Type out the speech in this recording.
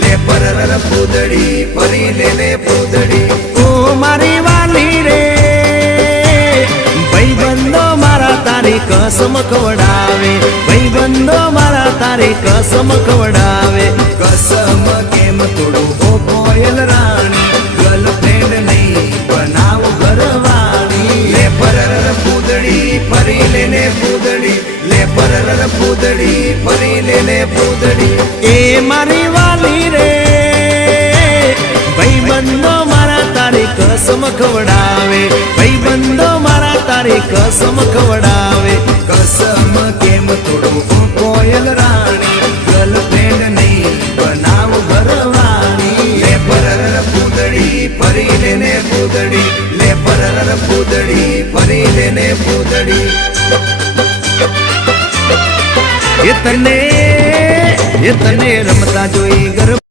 લે પરર પૂદડી ફરી લે પૂદડી ઓ મારી વાલી રે ભાઈબંધો મારા તારી કસમ ખવડાવે ભાઈબંધો મારા તારી કસમ ખવડાવે કસમ કેમ તોડું ઓ કોયલ રાણી ગર્લફ્રેન્ડ નહીં બનાવ ઘરવાળી લે પરર પૂદડી ફરી લે પૂદડી લે પરર પૂદડી ફરી લે પૂદડી એ મારી વાલી રે ભાઈબંધો મારા તારી કસમ ખવડાવે ભાઈબંધો મારા તારી કસમ ખવડાવે કસમ કેમ તોડું ઓ કોયલ રાણી ગર્લફ્રેન્ડ નહીં બનાવ ઘરવાળી લે પરર પૂદડી ફરી લે પૂદડી લે પરર પૂદડી ફરી લે પૂદડી એ તને રમતા જોઈ ગરબા